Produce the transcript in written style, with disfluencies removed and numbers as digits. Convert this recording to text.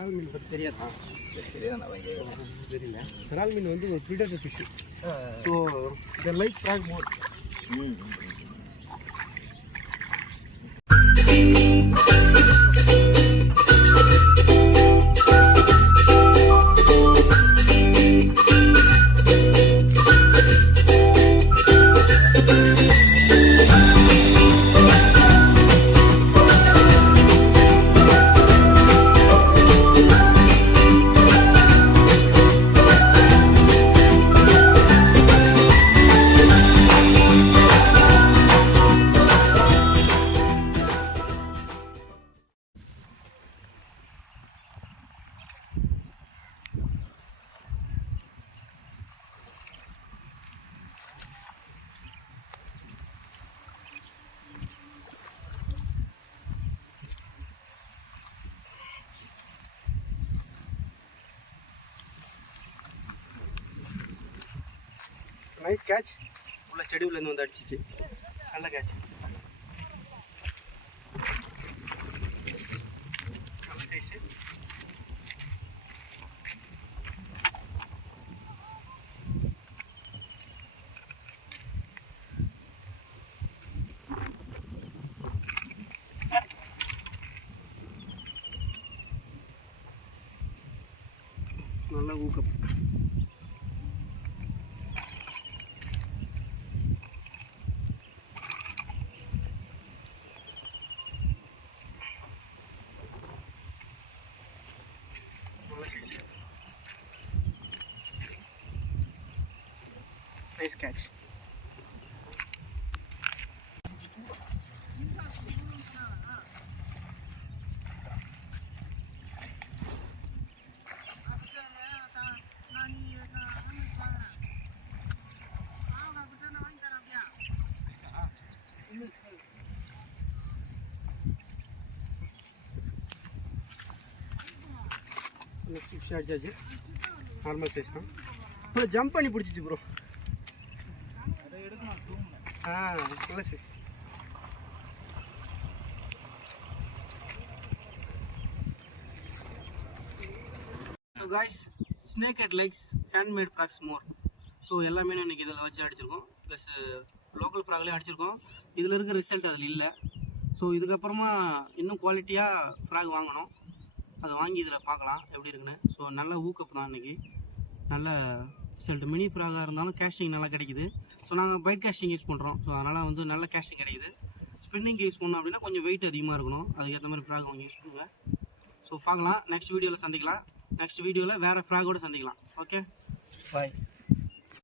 விரால் மீன் பற்றி தெரியாதா? தெரியல. விரால் மீன் வந்து ஒரு predator fish. So the like frock more. Nice catch. உள்ள செடி உள்ளேருந்து வந்து அடிச்சிச்சு. நல்ல கேட்ச். நல்ல சைஸு. நல்ல ஊக்கம். Nice catch. ஃபிஷ் அடிச்சாச்சு. நார்மல் சைஸ் தான். இப்போ ஜம்ப் பண்ணி பிடிச்சிச்சு ப்ரோ. நல்ல size. So guys, snake head legs handmade frogs more. ஸோ எல்லாமே இன்றைக்கி இதில் வச்சு அடிச்சிருக்கோம். Plus local ஃப்ராக்லேயும் அடிச்சிருக்கோம். இதில் இருக்கிற ரிசல்ட் அதில் இல்லை. ஸோ இதுக்கப்புறமா இன்னும் குவாலிட்டியாக ஃப்ராக் வாங்கணும். அதை வாங்கி இதில் பார்க்கலாம் எப்படி இருக்குன்னு. ஸோ நல்ல ஊக்கப் தான் இன்றைக்கி. நல்ல ரிசல்ட். மினி ஃப்ராகாக இருந்தாலும் கேஸ்டிங் நல்லா கிடைக்குது. ஸோ நாங்கள் பைட் கேஸ்டிங் யூஸ் பண்ணுறோம். ஸோ அதனால் வந்து நல்ல கேஸ்டிங் கிடைக்குது. ஸ்பின்னிங் யூஸ் பண்ணோம் அப்படின்னா கொஞ்சம் வெயிட் அதிகமாக இருக்கணும். அதுக்கேற்ற மாதிரி ஃப்ராக் வாங்கி யூஸ் பண்ணுங்கள். ஸோ பார்க்கலாம். நெக்ஸ்ட் வீடியோவில் சந்திக்கலாம். நெக்ஸ்ட் வீடியோவில் வேறு ஃப்ராகோடு சந்திக்கலாம். ஓகே, பாய்.